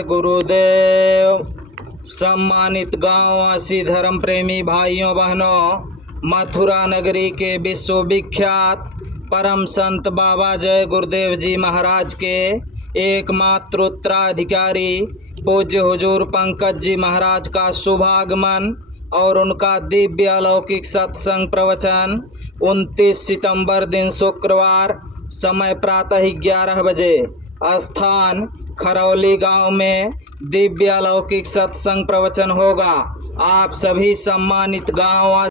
जय गुरुदेव। सम्मानित गांववासी धर्म प्रेमी भाइयों बहनों, मथुरा नगरी के विश्वविख्यात परम संत बाबा जय गुरुदेव जी महाराज के एकमात्र उत्तराधिकारी पूज्य हुजूर पंकज जी महाराज का शुभ आगमन और उनका दिव्य अलौकिक सत्संग प्रवचन 29 सितंबर दिन शुक्रवार, समय प्रातः 11 बजे, स्थान खरौली गांव में दिव्य अलौकिक सत्संग प्रवचन होगा। आप सभी सम्मानित गांववासी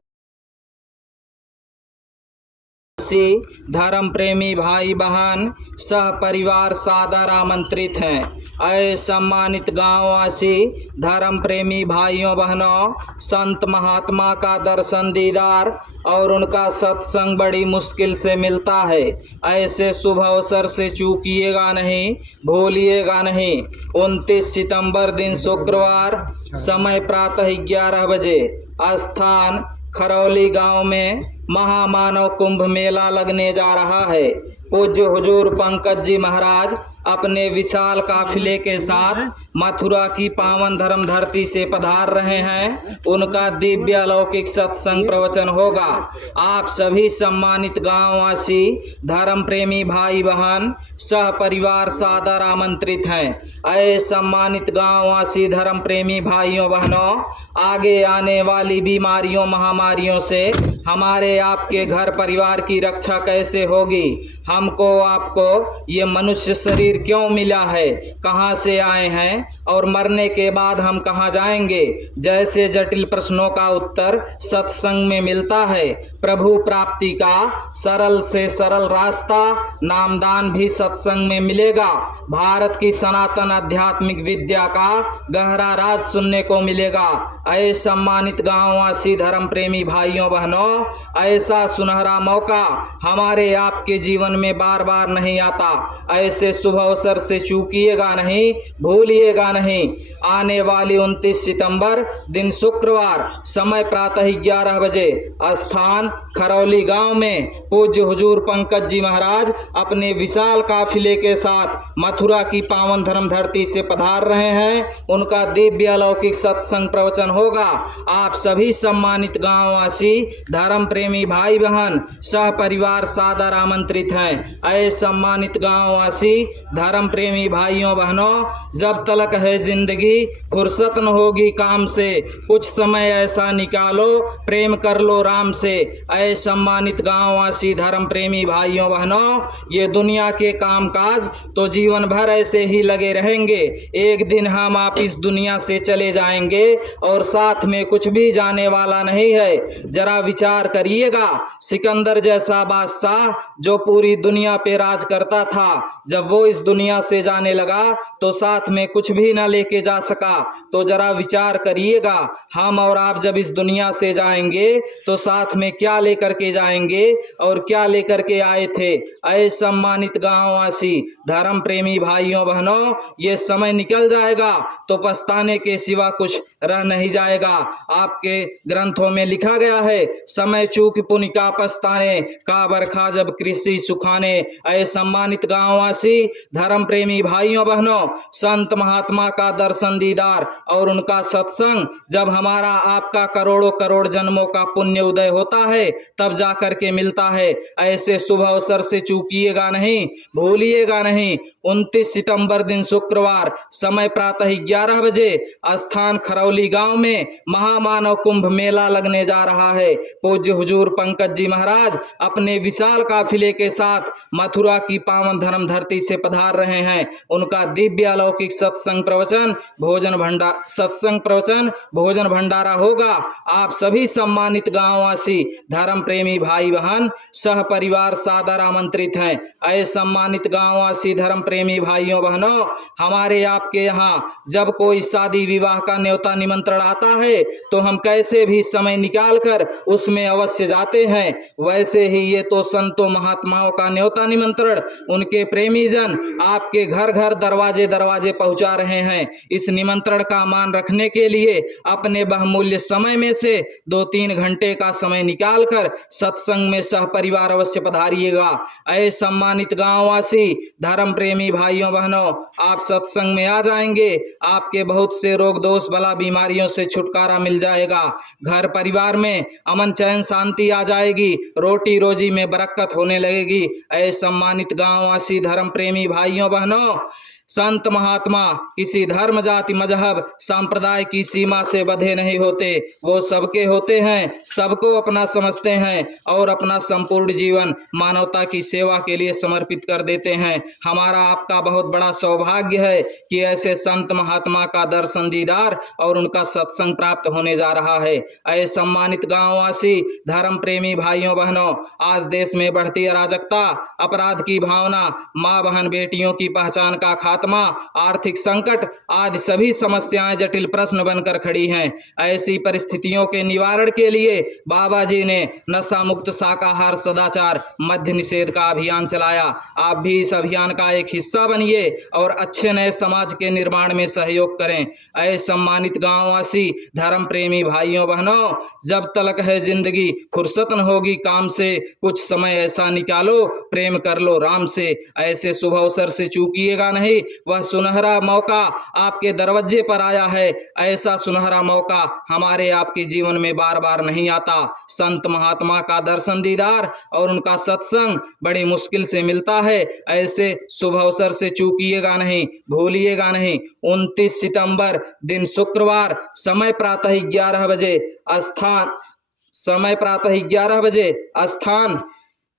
धर्म प्रेमी भाई बहन सह परिवार सादर आमंत्रित हैं। अय सम्मानित गांववासी धर्म प्रेमी भाइयों बहनों, संत महात्मा का दर्शन दीदार और उनका सत्संग बड़ी मुश्किल से मिलता है। ऐसे शुभ अवसर से चूकिएगा नहीं, भूलिएगा नहीं। 29 सितंबर दिन शुक्रवार, समय प्रातः 11 बजे, स्थान खरौली गांव में महामानव कुंभ मेला लगने जा रहा है। पूज्य हुजूर पंकज जी महाराज अपने विशाल काफिले के साथ मथुरा की पावन धर्म धरती से पधार रहे हैं। उनका दिव्य अलौकिक सत्संग प्रवचन होगा। आप सभी सम्मानित गांववासी धर्म प्रेमी भाई बहन सह परिवार सादर आमंत्रित हैं। अय सम्मानित गांववासी धर्म प्रेमी भाइयों बहनों, आगे आने वाली बीमारियों महामारियों से हमारे आपके घर परिवार की रक्षा कैसे होगी? हमको आपको ये मनुष्य शरीर क्यों मिला है, कहाँ से आए हैं और मरने के बाद हम कहाँ जाएंगे, जैसे जटिल प्रश्नों का उत्तर सत्संग में मिलता है। प्रभु प्राप्ति का सरल से सरल रास्ता नामदान भी सत्संग में मिलेगा। भारत की सनातन आध्यात्मिक विद्या का गहरा राज सुनने को मिलेगा। ऐ सम्मानित गांववासी धर्म प्रेमी भाइयों बहनों, ऐसा सुनहरा मौका हमारे आपके जीवन में बार बार नहीं आता। ऐसे शुभ अवसर से चूकिएगा नहीं, भूलिएगा नहीं। आने वाली 29 सितंबर दिन शुक्रवार, समय प्रातः 11 बजे, स्थान खरौली गांव में पूज्य हुजूर पंकज जी महाराज अपने विशाल काफिले के साथ मथुरा की पावन धर्म धरती से पधार रहे हैं। उनका दिव्य अलौकिक सत्संग प्रवचन होगा। आप सभी सम्मानित गांववासी धर्म प्रेमी भाई बहन सह परिवार सादर आमंत्रित हैं। ऐ सम्मानित गांववासी धर्म प्रेमी भाइयों बहनों, जब तलक है जिंदगी फुर्सत न होगी काम से, कुछ समय ऐसा निकालो प्रेम कर लो राम से। ऐ सम्मानित गांववासी धर्म प्रेमी भाइयों बहनों, ये दुनिया के कामकाज तो जीवन भर ऐसे ही लगे रहेंगे। एक दिन हम आप इस दुनिया से चले जाएंगे और साथ में कुछ भी जाने वाला नहीं है। जरा विचार करिएगा, सिकंदर जैसा बादशाह जो पूरी दुनिया पे राज करता था, जब वो इस दुनिया से जाने लगा तो साथ में कुछ भी ना लेके जा सका। तो जरा विचार करिएगा, हम और आप जब इस दुनिया से जाएंगे तो साथ में क्या लेकर के जाएंगे और क्या लेकर के आए थे। ऐ सम्मानित गांववासी धर्म प्रेमी भाइयों बहनों, ये समय निकल जाएगा तो पछताने के सिवा कुछ रह नहीं जाएगा। आपके ग्रंथों में लिखा गया है, समय चूक पुण्य का पछताने, का बरखा जब कृषि सुखाने। ऐ सम्मानित गांववासी धर्म प्रेमी भाइयों बहनों, संत महात्मा का दर्शन दीदार और उनका सत्संग जब हमारा आपका करोड़ों करोड़ जन्मों का पुण्य उदय होता है तब जा करके मिलता है। ऐसे शुभ अवसर से चूकिएगा नहीं, भूलिएगा नहीं। 29 सितंबर दिन शुक्रवार, समय प्रातः 11 बजे, स्थान खरौली गांव में महामानव कुंभ मेला लगने जा रहा है। पूज्य हुजूर पंकज जी महाराज अपने विशाल काफिले के साथ मथुरा की पावन धर्म धरती से पधार रहे हैं। उनका दिव्य अलौकिक सत्संग प्रवचन भोजन भंडारा होगा। आप सभी सम्मानित गांववासी धर्म प्रेमी भाई बहन सह परिवार सादर आमंत्रित हैं। ऐ सम्मानित गांववासी धर्म प्रेमी भाइयों बहनों, हमारे आपके यहाँ जब कोई शादी विवाह का न्योता निमंत्रण आता है तो हम कैसे भी समय निकालकर उसमें अवश्य जाते हैं। वैसे ही ये तो संतों महात्माओं का न्योता निमंत्रण उनके प्रेमी जन आपके घर घर दरवाजे दरवाजे पहुंचा रहे हैं। इस निमंत्रण का मान रखने के लिए अपने बहुमूल्य समय में से 2-3 घंटे का समय निकालकर सत्संग में सह परिवार अवश्य पधारिएगा। ऐ सम्मानित गांववासी धर्म प्रेमी भाइयों बहनों, आप सत्संग में आ जाएंगे, आपके बहुत से रोग दोष बला बीमारियों से छुटकारा मिल जाएगा। घर परिवार में अमन चैन शांति आ जाएगी, रोटी रोजी में बरकत होने लगेगी। ऐ सम्मानित गांववासी धर्म प्रेमी भाइयों बहनों, संत महात्मा किसी धर्म जाति मजहब संप्रदाय की सीमा से बंधे नहीं होते, वो सबके होते हैं, सबको अपना समझते हैं और अपना संपूर्ण जीवन मानवता की सेवा के लिए समर्पित कर देते हैं। हमारा आपका बहुत बड़ा सौभाग्य है कि ऐसे संत महात्मा का दर्शन दीदार और उनका सत्संग प्राप्त होने जा रहा है। ऐ सम्मानित गांववासी धर्म प्रेमी भाइयों बहनों, आज देश में बढ़ती अराजकता, अपराध की भावना, माँ बहन बेटियों की पहचान का खात्मा, आर्थिक संकट आदि सभी समस्याएं जटिल प्रश्न बनकर खड़ी हैं। ऐसी परिस्थितियों के निवारण के लिए बाबा जी ने नशा मुक्त शाकाहार सदाचार मद्य निषेध का अभियान चलाया। आप भी इस अभियान का एक हिस्सा बनिए और अच्छे नए समाज के निर्माण में सहयोग करें। ऐ सम्मानित गांववासी धर्म प्रेमी भाइयों बहनों, जब तलक है जिंदगी फुर्सत न होगी काम से, कुछ समय ऐसा निकालो प्रेम कर लो राम से। ऐसे शुभ अवसर से चूकिएगा नहीं, वह सुनहरा मौका आपके दरवाजे पर आया है। ऐसा सुनहरा मौका हमारे आपके जीवन में बार बार नहीं आता। संत महात्मा का दर्शन दीदार और उनका सत्संग बड़ी मुश्किल से मिलता है। ऐसे शुभ अवसर से चूकिएगा नहीं, भूलिएगा नहीं। 29 सितंबर दिन शुक्रवार, समय प्रातः 11 बजे, स्थान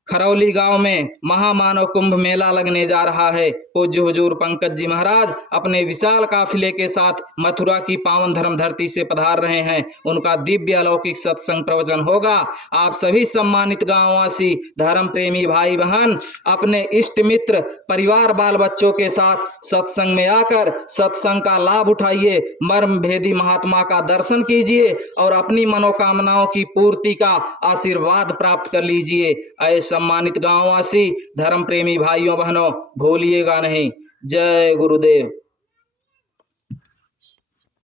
खरौली गांव में महामानव कुंभ मेला लगने जा रहा है। पूज्य हुजूर पंकज जी महाराज अपने विशाल काफिले के साथ मथुरा की पावन धर्म धरती से पधार रहे हैं। उनका दिव्य अलौकिक सत्संग प्रवचन होगा। आप सभी सम्मानित गांववासी धर्म प्रेमी भाई बहन अपने इष्ट मित्र परिवार बाल बच्चों के साथ सत्संग में आकर सत्संग का लाभ उठाइए, मर्म भेदी महात्मा का दर्शन कीजिए और अपनी मनोकामनाओं की पूर्ति का आशीर्वाद प्राप्त कर लीजिए। ऐसा सम्मानित गांववासी धर्म प्रेमी भाइयों बहनों, भूलिएगा नहीं। जय गुरुदेव।